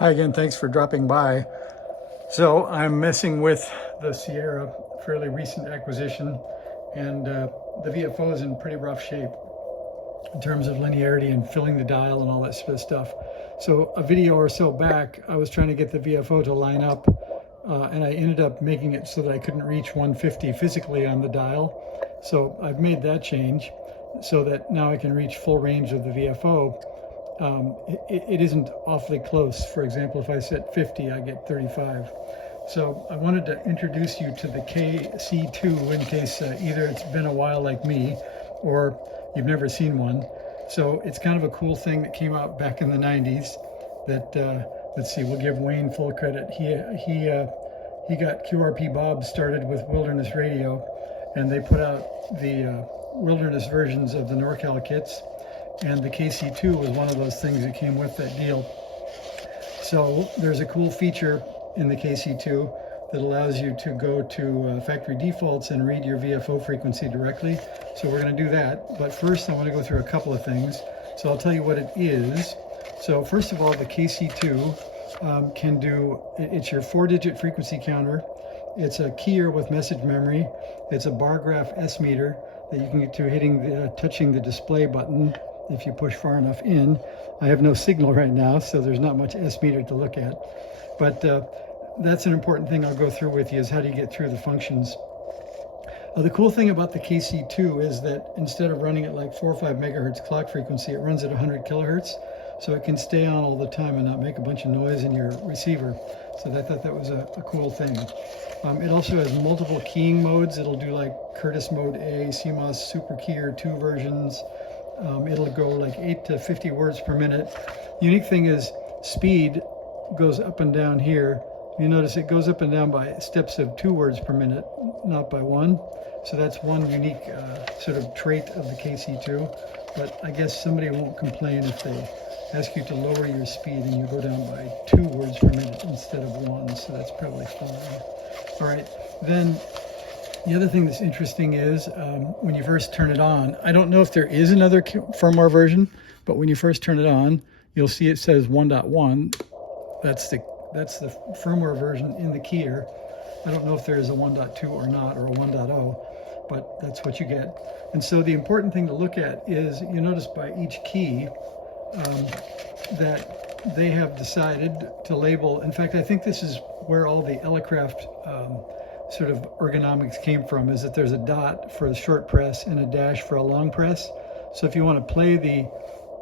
Hi again, thanks for dropping by. So I'm messing with the Sierra, fairly recent acquisition, and the VFO is in pretty rough shape in terms of linearity and filling the dial and all that sort of stuff. So a video or so back, I was trying to get the VFO to line up, and I ended up making it so that I couldn't reach 150 physically on the dial. So I've made that change so that now I can reach full range of the VFO. It isn't awfully close. For example, if I set 50, I get 35. So I wanted to introduce you to the KC2 in case either it's been a while like me or you've never seen one. So it's kind of a cool thing that came out back in the 90s that, let's see, we'll give Wayne full credit. He got QRP Bob started with Wilderness Radio, and they put out the Wilderness versions of the NorCal kits. And the KC2 was one of those things that came with that deal. So there's a cool feature in the KC2 that allows you to go to factory defaults and read your VFO frequency directly. So we're going to do that. But first I want to go through a couple of things. So I'll tell you what it is. So first of all, the KC2 can do, it's your 4-digit frequency counter. It's a keyer with message memory. It's a bar graph S meter that you can get to touching the display button. If you push far enough in. I have no signal right now, so there's not much S meter to look at. But that's an important thing I'll go through with you, is how do you get through the functions. The cool thing about the KC2 is that instead of running at like 4 or 5 megahertz clock frequency, it runs at 100 kilohertz. So it can stay on all the time and not make a bunch of noise in your receiver. So I thought that was a cool thing. It also has multiple keying modes. It'll do like Curtis Mode A, CMOS Super Keyer 2 versions. It'll go like 8 to 50 words per minute. The unique thing is speed goes up and down here. You notice it goes up and down by steps of 2 words per minute, not by 1. So that's one unique sort of trait of the KC2. But I guess somebody won't complain if they ask you to lower your speed and you go down by 2 words per minute instead of 1. So that's probably fine. All right, then the other thing that's interesting is when you first turn it on, I don't know if there is another firmware version, but when you first turn it on, you'll see it says 1.1. That's the firmware version in the keyer. I don't know if there is a 1.2 or not, or a 1.0, but that's what you get. And so the important thing to look at is, you notice by each key that they have decided to label. In fact, I think this is where all the Elecraft sort of ergonomics came from, is that there's a dot for the short press and a dash for a long press. So if you want to play the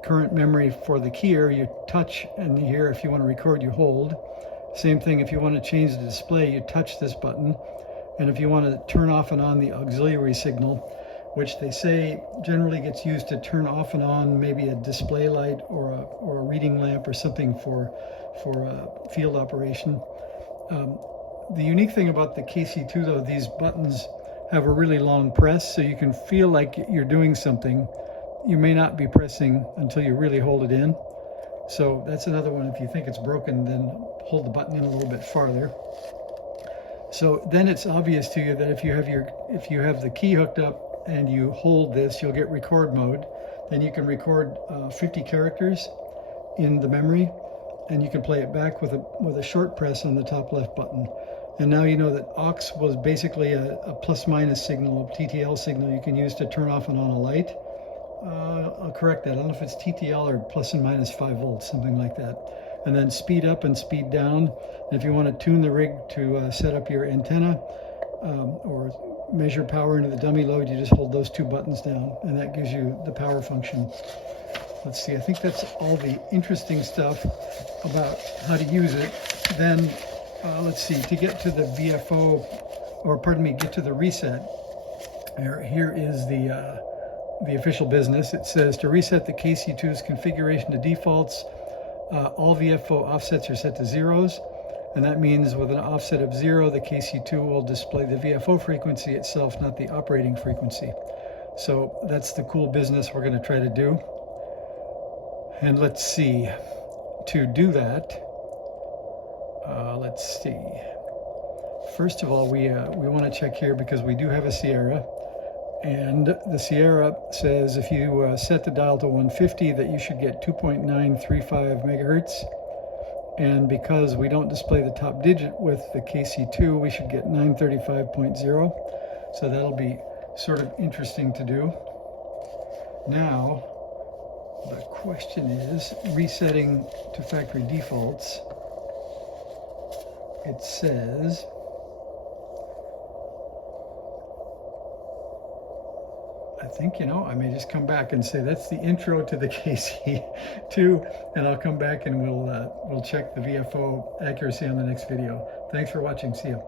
current memory for the keyer, you touch, and here if you want to record, you hold. Same thing if you want to change the display, you touch this button. And if you want to turn off and on the auxiliary signal, which they say generally gets used to turn off and on maybe a display light or a reading lamp or something for field operation. The unique thing about the KC2 though, these buttons have a really long press, so you can feel like you're doing something. You may not be pressing until you really hold it in. So that's another one. If you think it's broken, then hold the button in a little bit farther. So then it's obvious to you that if you have the key hooked up and you hold this, you'll get record mode. Then you can record 50 characters in the memory, and you can play it back with a short press on the top left button. And now you know that aux was basically a plus-minus signal, a TTL signal you can use to turn off and on a light. I'll correct that. I don't know if it's TTL or plus and minus 5 volts, something like that. And then speed up and speed down. And if you want to tune the rig to set up your antenna or measure power into the dummy load, you just hold those 2 buttons down, and that gives you the power function. Let's see, I think that's all the interesting stuff about how to use it. Then let's see, to get to the VFO, or pardon me, get to the reset, here is the official business. It says to reset the KC2's configuration to defaults, all VFO offsets are set to zeros, and that means with an offset of 0, the KC2 will display the VFO frequency itself, not the operating frequency. So that's the cool business we're going to try to do. And let's see, to do that, let's see. First of all, we want to check here because we do have a Sierra, and the Sierra says if you set the dial to 150 that you should get 2.935 megahertz. And because we don't display the top digit with the KC2, we should get 935.0. So that'll be sort of interesting to do. Now, the question is, resetting to factory defaults, it says, I think, I may just come back and say that's the intro to the KC2, and I'll come back and we'll check the VFO accuracy on the next video. Thanks for watching. See you.